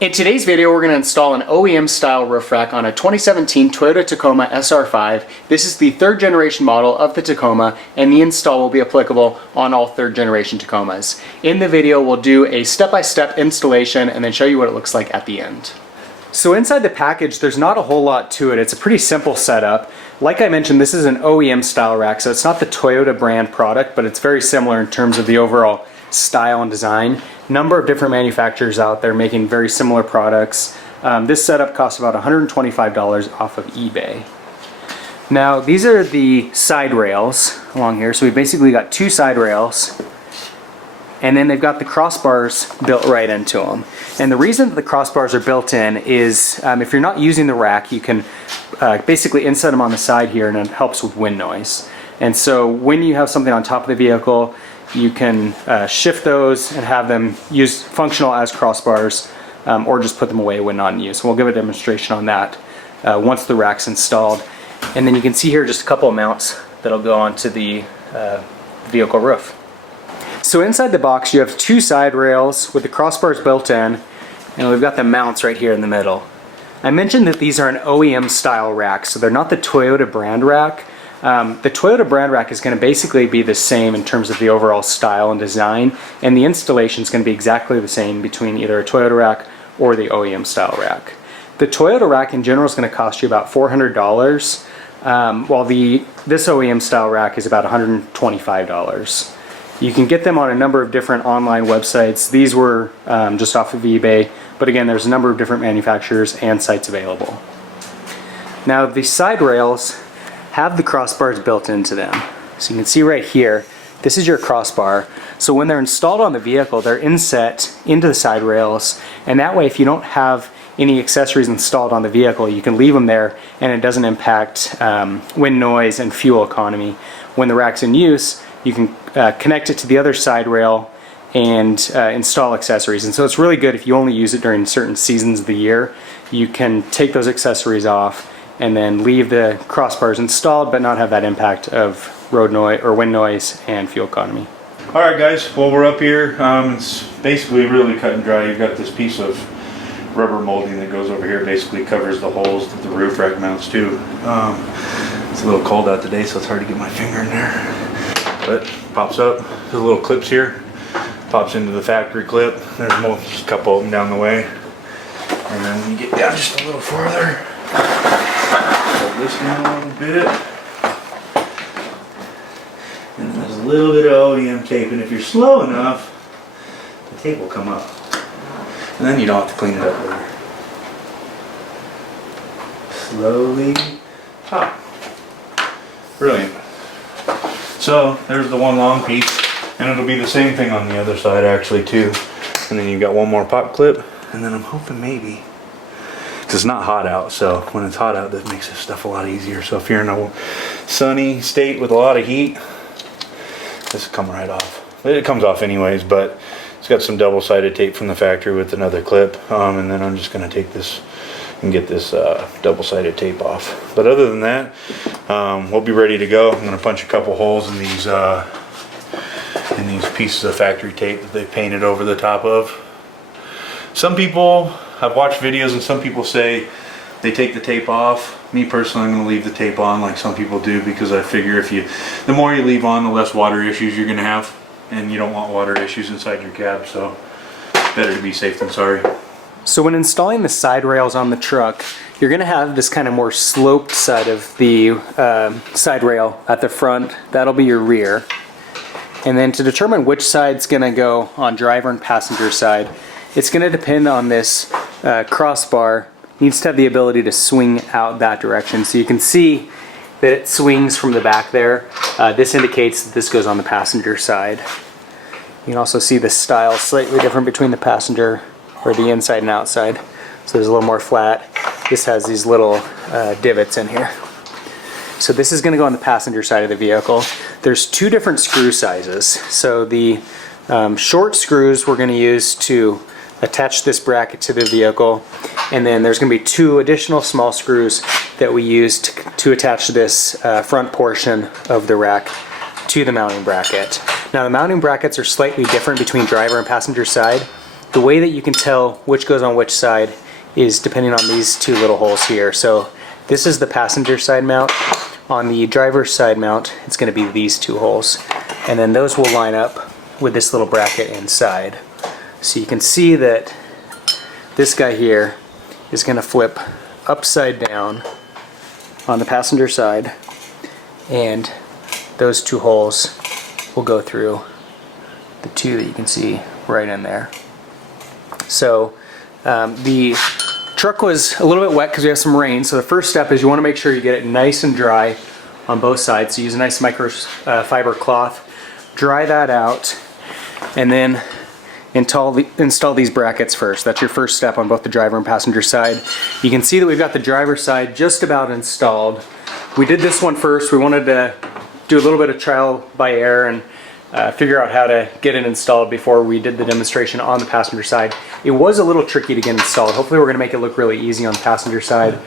In today's video, we're going to install an OEM style roof rack on a 2017 Toyota Tacoma SR5. This is the third generation model of the Tacoma, and the install will be applicable on all third generation Tacomas. In the video, we'll do a step-by-step installation and then show you what it looks like at the end. So inside the package, there's not a whole lot to it. It's a pretty simple setup. Like I mentioned, this is an OEM style rack, so it's not the Toyota brand product, but it's very similar in terms of the overall style and design. Number of different manufacturers out there making very similar products. This setup costs about $125 off of eBay. Now these are the side rails along here. So we basically got two side rails, and then they've got the crossbars built right into them. And the reason that the crossbars are built in is if you're not using the rack, you can basically inset them on the side here, and it helps with wind noise. And so when you have something on top of the vehicle, you can shift those and have them used functional as crossbars, or just put them away when not in use. We'll give a demonstration on that once the rack's installed. And then you can see here just a couple of mounts that'll go onto the vehicle roof. So inside the box you have two side rails with the crossbars built in, and we've got the mounts right here in the middle. I mentioned that these are an OEM style rack, so they're not the Toyota brand rack. The Toyota brand rack is going to basically be the same in terms of the overall style and design, and the installation is going to be exactly the same between either a Toyota rack or the OEM style rack. The Toyota rack in general is going to cost you about $400, while this OEM style rack is about $125. You can get them on a number of different online websites. These were just off of eBay, but again, there's a number of different manufacturers and sites available. Now the side rails have the crossbars built into them. So you can see right here, this is your crossbar. So when they're installed on the vehicle, they're inset into the side rails, and that way if you don't have any accessories installed on the vehicle, you can leave them there and it doesn't impact wind noise and fuel economy. When the rack's in use, you can connect it to the other side rail and install accessories. And so it's really good if you only use it during certain seasons of the year. You can take those accessories off and then leave the crossbars installed but not have that impact of road noise or wind noise and fuel economy. Alright guys, well we're up here. It's basically really cut and dry. You've got this piece of rubber molding that goes over here, basically covers the holes that the roof rack mounts to. It's a little cold out today, so it's hard to get my finger in there. But pops up, there's little clips here. Pops into the factory clip. There's just a couple of them down the way. And then when you get down just a little farther, hold this down a little bit. And then there's a little bit of OEM tape, and if you're slow enough, the tape will come up. And then you don't have to clean it up later. Slowly pop. Brilliant. So there's the one long piece, and it'll be the same thing on the other side actually too. And then you've got one more pop clip, and then I'm hoping maybe, because it's not hot out, so when it's hot out that makes this stuff a lot easier. So if you're in a sunny state with a lot of heat, this will come right off. It comes off anyways, but it's got some double-sided tape from the factory with another clip, and then I'm just going to take this and get this double-sided tape off. But other than that, we'll be ready to go. I'm going to punch a couple holes in these pieces of factory tape that they painted over the top of. Some people, I've watched videos and some people say they take the tape off. Me personally, I'm going to leave the tape on like some people do, because I figure the more you leave on, the less water issues you're going to have, and you don't want water issues inside your cab, so it's better to be safe than sorry. So when installing the side rails on the truck, you're going to have this kind of more sloped side of the side rail at the front. That'll be your rear. And then to determine which side's going to go on driver and passenger side, it's going to depend on this crossbar. It needs to have the ability to swing out that direction. So you can see that it swings from the back there. This indicates that this goes on the passenger side. You can also see the style slightly different between the passenger or the inside and outside. So there's a little more flat. This has these little divots in here. So this is going to go on the passenger side of the vehicle. There's two different screw sizes. So the short screws we're going to use to attach this bracket to the vehicle, and then there's going to be two additional small screws that we use to attach this front portion of the rack to the mounting bracket. Now the mounting brackets are slightly different between driver and passenger side. The way that you can tell which goes on which side is depending on these two little holes here. So this is the passenger side mount. On the driver's side mount, it's going to be these two holes. And then those will line up with this little bracket inside. So you can see that this guy here is going to flip upside down on the passenger side, and those two holes will go through the two that you can see right in there. So the truck was a little bit wet because we have some rain, so the first step is you want to make sure you get it nice and dry on both sides. So use a nice microfiber cloth, dry that out, and then install these brackets first. That's your first step on both the driver and passenger side. You can see that we've got the driver side just about installed. We did this one first. We wanted to do a little bit of trial by error and figure out how to get it installed before we did the demonstration on the passenger side. It was a little tricky to get installed. Hopefully we're going to make it look really easy on the passenger side.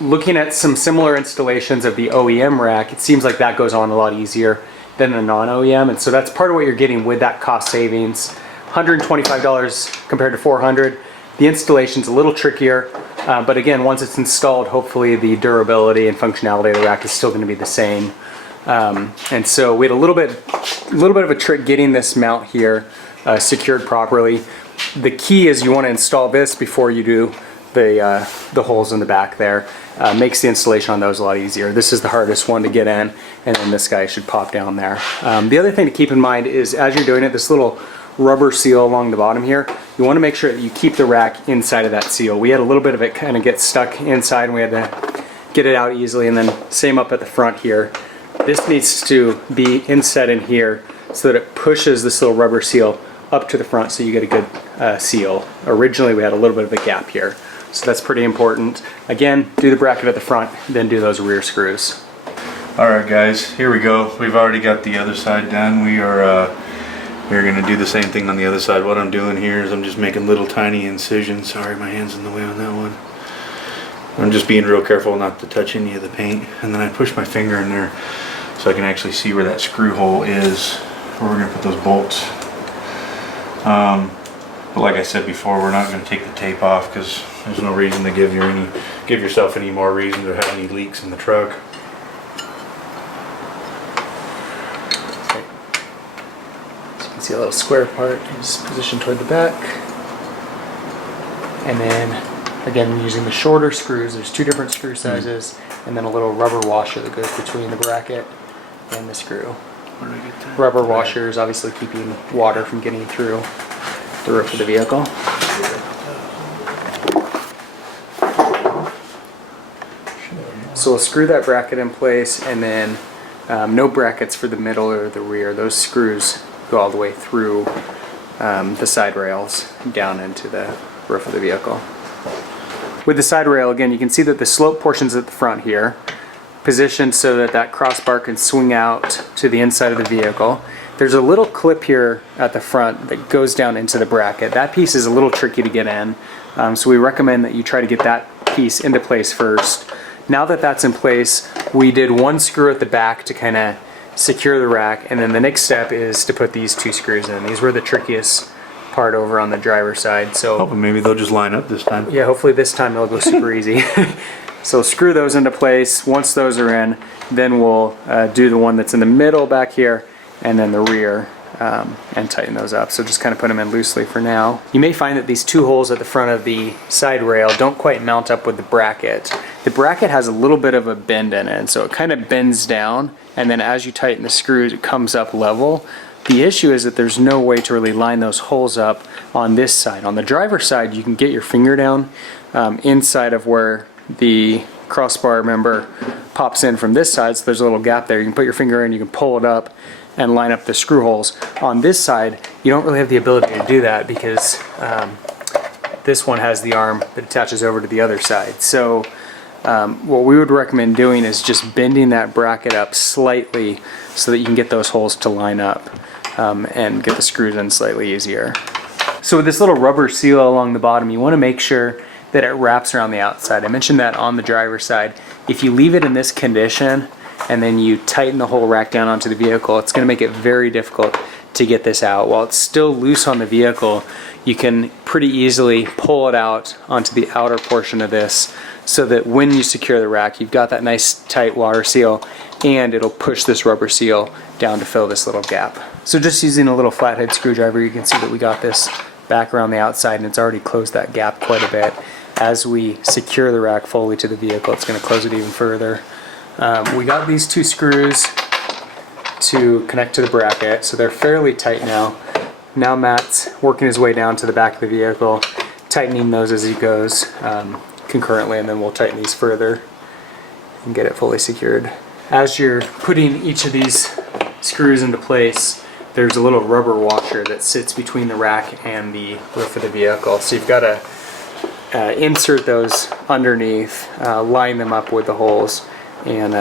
Looking at some similar installations of the OEM rack, it seems like that goes on a lot easier than a non-OEM, and so that's part of what you're getting with that cost savings. $125 compared to $400. The installation's a little trickier, but again, once it's installed, hopefully the durability and functionality of the rack is still going to be the same. And so we had a little bit of a trick getting this mount here secured properly. The key is you want to install this before you do the holes in the back there. Makes the installation on those a lot easier. This is the hardest one to get in, and then this guy should pop down there. The other thing to keep in mind is as you're doing it, this little rubber seal along the bottom here, you want to make sure that you keep the rack inside of that seal. We had a little bit of it kind of get stuck inside, and we had to get it out easily, and then same up at the front here. This needs to be inset in here so that it pushes this little rubber seal up to the front so you get a good seal. Originally we had a little bit of a gap here, so that's pretty important. Again, do the bracket at the front, then do those rear screws. Alright guys, here we go. We've already got the other side done. We're going to do the same thing on the other side. What I'm doing here is I'm just making little tiny incisions. Sorry, my hand's in the way on that one. I'm just being real careful not to touch any of the paint, and then I push my finger in there so I can actually see where that screw hole is, where we're going to put those bolts. But like I said before, we're not going to take the tape off because there's no reason to give yourself any more reason to have any leaks in the truck. So you can see a little square part is positioned toward the back, and then again, using the shorter screws, there's two different screw sizes, and then a little rubber washer that goes between the bracket and the screw. Where did I get that? Rubber washer is obviously keeping water from getting through the roof of the vehicle. So we'll screw that bracket in place, and then no brackets for the middle or the rear. Those screws go all the way through the side rails down into the roof of the vehicle. With the side rail, again, you can see that the slope portion's at the front here, positioned so that that crossbar can swing out to the inside of the vehicle. There's a little clip here at the front that goes down into the bracket. That piece is a little tricky to get in, so we recommend that you try to get that piece into place first. Now that that's in place, we did one screw at the back to kind of secure the rack, and then the next step is to put these two screws in. These were the trickiest part over on the driver's side. So hoping maybe they'll just line up this time. Yeah, hopefully this time it'll go super easy. So screw those into place. Once those are in, then we'll do the one that's in the middle back here, and then the rear, and tighten those up. So just kind of put them in loosely for now. You may find that these two holes at the front of the side rail don't quite mount up with the bracket. The bracket has a little bit of a bend in it, so it kind of bends down, and then as you tighten the screws, it comes up level. The issue is that there's no way to really line those holes up on this side. On the driver's side, you can get your finger down inside of where the crossbar member pops in from this side, so there's a little gap there. You can put your finger in, you can pull it up and line up the screw holes. On this side, you don't really have the ability to do that because this one has the arm that attaches over to the other side. So what we would recommend doing is just bending that bracket up slightly so that you can get those holes to line up and get the screws in slightly easier. So with this little rubber seal along the bottom, you want to make sure that it wraps around the outside. I mentioned that on the driver's side. If you leave it in this condition and then you tighten the whole rack down onto the vehicle, it's going to make it very difficult to get this out. While it's still loose on the vehicle, you can pretty easily pull it out onto the outer portion of this so that when you secure the rack, you've got that nice tight water seal, and it'll push this rubber seal down to fill this little gap. So just using a little flathead screwdriver, you can see that we got this back around the outside, and it's already closed that gap quite a bit. As we secure the rack fully to the vehicle, it's going to close it even further. We got these 2 screws to connect to the bracket, so they're fairly tight now. Now Matt's working his way down to the back of the vehicle, tightening those as he goes concurrently, and then we'll tighten these further and get it fully secured. As you're putting each of these screws into place, there's a little rubber washer that sits between the rack and the roof of the vehicle. So you've got to insert those underneath, line them up with the holes, and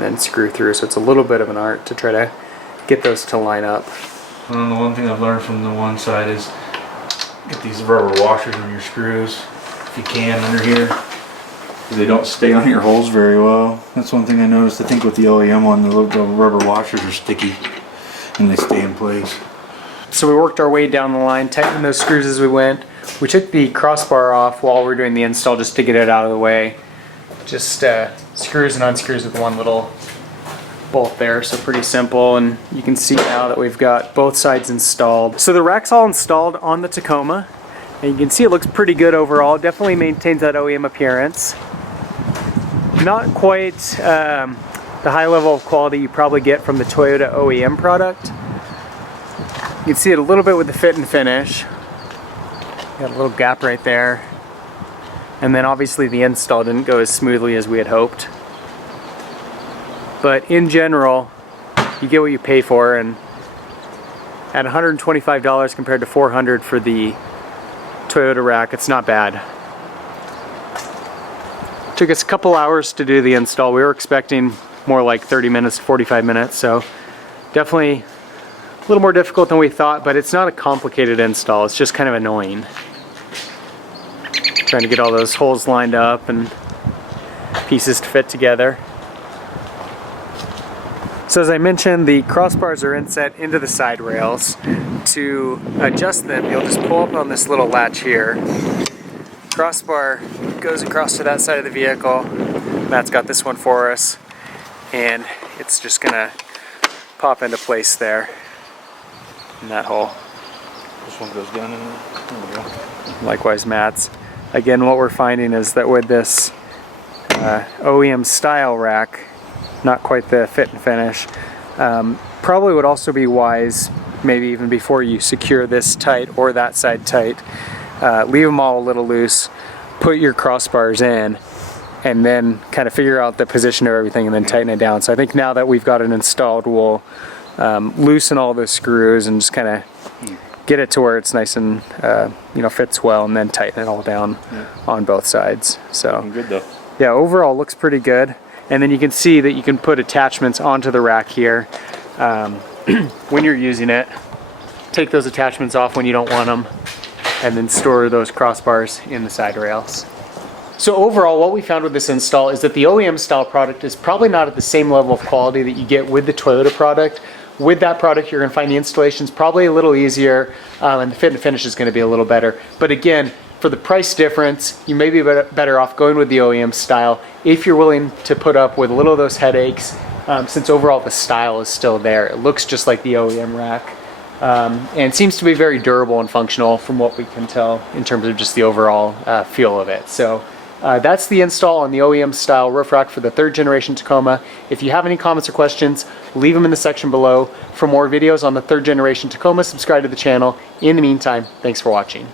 then screw through. So it's a little bit of an art to try to get those to line up. And the one thing I've learned from the one side is get these rubber washers on your screws if you can under here. They don't stay on your holes very well. That's one thing I noticed. I think with the OEM one, the rubber washers are sticky and they stay in place. So we worked our way down the line, tightening those screws as we went. We took the crossbar off while we were doing the install just to get it out of the way. Just screws and unscrews with one little bolt there, so pretty simple. And you can see now that we've got both sides installed. So the rack's all installed on the Tacoma, and you can see it looks pretty good overall. It definitely maintains that OEM appearance. Not quite the high level of quality you probably get from the Toyota OEM product. You can see it a little bit with the fit and finish. Got a little gap right there. And then obviously the install didn't go as smoothly as we had hoped. But in general, you get what you pay for, and at $125 compared to $400 for the Toyota rack, it's not bad. Took us a couple hours to do the install. We were expecting more like 30 minutes, 45 minutes, so definitely a little more difficult than we thought, but it's not a complicated install. It's just kind of annoying. Trying to get all those holes lined up and pieces to fit together. So as I mentioned, the crossbars are inset into the side rails. To adjust them, you'll just pull up on this little latch here. Crossbar goes across to that side of the vehicle. Matt's got this one for us, and it's just gonna pop into place there in that hole. This one goes down in there. There we go. Likewise Matt's. Again, what we're finding is that with this OEM style rack, not quite the fit and finish, probably would also be wise, maybe even before you secure this tight or that side tight, leave them all a little loose, put your crossbars in, and then kind of figure out the position of everything and then tighten it down. So I think now that we've got it installed, we'll loosen all the screws and just kind of get it to where it's nice and fits well, and then tighten it all down on both sides. So Good though. yeah, overall looks pretty good. And then you can see that you can put attachments onto the rack here when you're using it. Take those attachments off when you don't want them, and then store those crossbars in the side rails. So overall, what we found with this install is that the OEM style product is probably not at the same level of quality that you get with the Toyota product. With that product, you're going to find the installations probably a little easier, and the fit and finish is going to be a little better. But again, for the price difference, you may be better off going with the OEM style if you're willing to put up with a little of those headaches, since overall the style is still there. It looks just like the OEM rack, and seems to be very durable and functional from what we can tell in terms of just the overall feel of it. So that's the install on the OEM style roof rack for the 3rd generation Tacoma. If you have any comments or questions, leave them in the section below. For more videos on the 3rd generation Tacoma, subscribe to the channel. In the meantime, thanks for watching.